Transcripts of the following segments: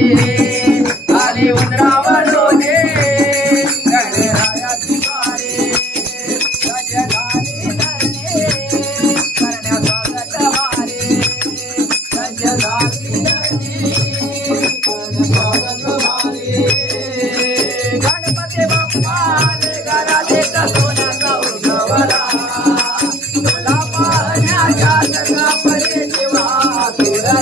आले उंदरावरोने गणरायाची वारे सजलाने धरणे करण्या स्वागत वारे सजलाने धरणे स्वागत वारे गणपती बाप्पा घराले सोन्याचा उगवला तुला पाहण्याच्या जगामध्ये जेव्हा तुरला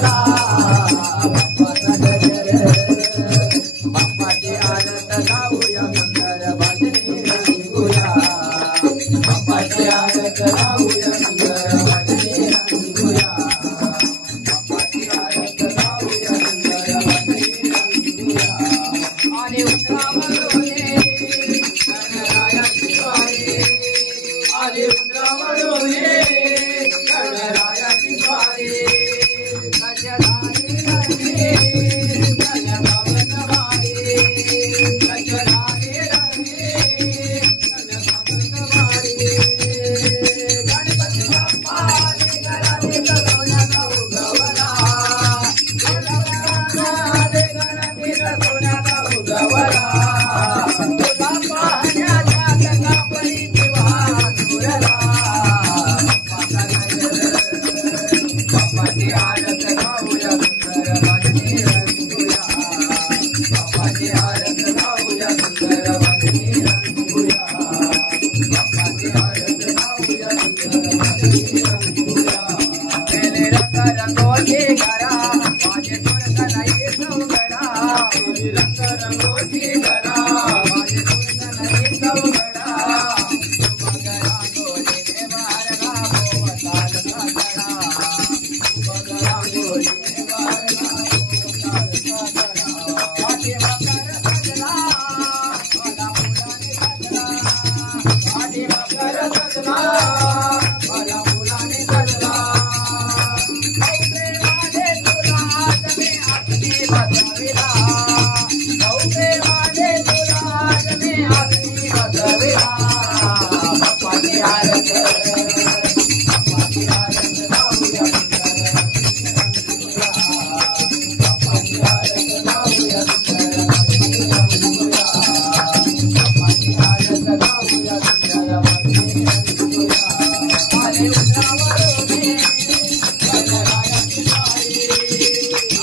बाप्पाची आनंद गाऊया सुंदर भजनी रंगूया बाप्पाची आनंद गाऊया सुंदर भजनी रंगूया बाप्पाची आनंद गाऊया सुंदर भजनी रंगूया आणि उंदरावरोने गणरायाची वारे आले उंदरावरोने गणरायाची वारे सजलाने धरणे करण्या स्वागत वारे सजलाने धरणे करण्या स्वागत वारे गणपती बाप्पा घराले सोन्याचा उगवला घराले सोन्याचा उगवला तुला पाहण्याच्या जगापरी जेव्हा तुरला बाप्पाची आनंद गाऊया सुंदर भजनी रंगूया बाप्पाची आनंद गाऊया सुंदर भजनी रंगूया बाप्पाची आनंद गाऊया सुंदर भजनी रंगूया मेले रंग रंगोची करा माझे सुरकनाई सौगडा मेले रंग रंगोची करा माझे सुरकनाई सौगडा मगरा गोलीने मारला भोवताल साकडा मगरा गोलीने मारला भोवताल साकडा माझे मकर सजला मला मुलाने सजला माझे मकर सजला मला मुलाने सजला माझे तुला आज मी आपली बसविला माझे तुला आज मी आपली बसविला बाप्पाची आनंद बाप्पाची आनंद गाऊया बाप्पाची आनंद गाऊया बाप्पाची आनंद गाऊया आले उंदरावरोने गणरायाची वारे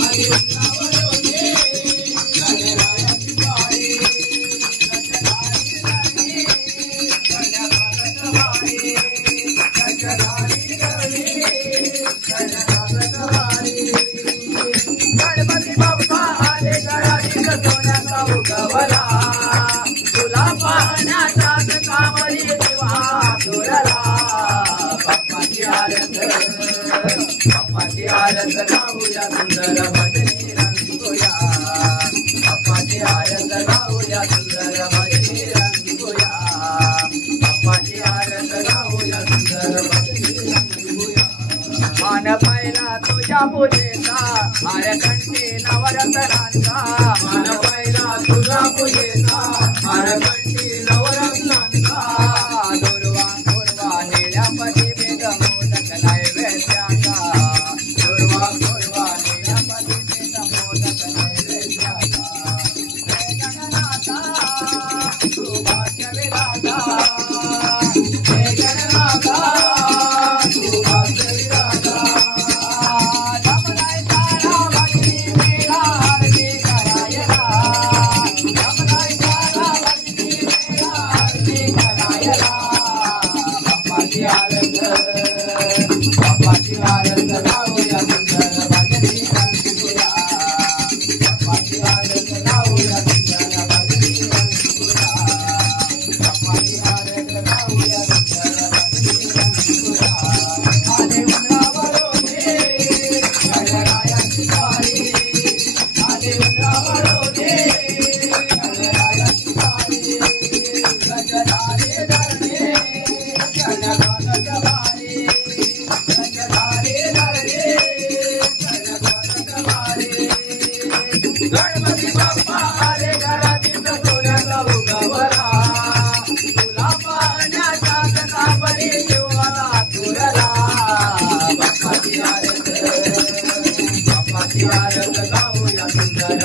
आले उंदरावरोने गणरायाची वारे सजलाने धरणे करण्या स्वागत वारे सजलाने धरणे करण्या स्वागत वारे गणपती बाप्पा आले घरातील सोन्याचा उगवला तुला पाहण्याच्या जगावरी जेव्हा तुरला बाप्पाची आनंद गाऊया सुंदर भजनी रंगूया बाप्पाची आनंद गाऊया सुंदर भजनी रंगूया बाप्पाची आनंद गाऊया सुंदर भजनी रंगूया मान पहिला तुझ्या पूजेचा हारकंठी नवरत्नांचा मान पहिला तुझा पूजेचा हारकंठी नवरत्नांचा दुर्वा दुर्वा निळ्यापती वेद मोदक नैवेद्याचा दुर्वा दुर्वा निळ्यापती वेद मोदक नैवेद्याचा हे गणनाथा तू भाग्यविधाता हे गणनाथा तू भाग्यविधाता जमलाय तारा भजनी मेला आरती करायला जमलाय तारा भजनी मेला आरती करायला बाप्पाची आनंद गाऊया सुंदर भजनी रंगूया बाप्पाची आनंद गाऊया सुंदर भजनी रंगूया बाप्पाची आनंद गाऊया सुंदर भजनी रंगूया आले उंदरावरोने गणरायाची वारे आले उंदरावरोने गणरायाची वारे सजलाने धरणे करण्या स्वागत वारे सजलाने धरणे करण्या स्वागत वारे गणपती बाप्पा आले घरातील सोन्याचा उगवला तुला पाहण्याच्या जगावरी जेव्हा तुरला बाप्पाची आनंद गाऊया सुंदर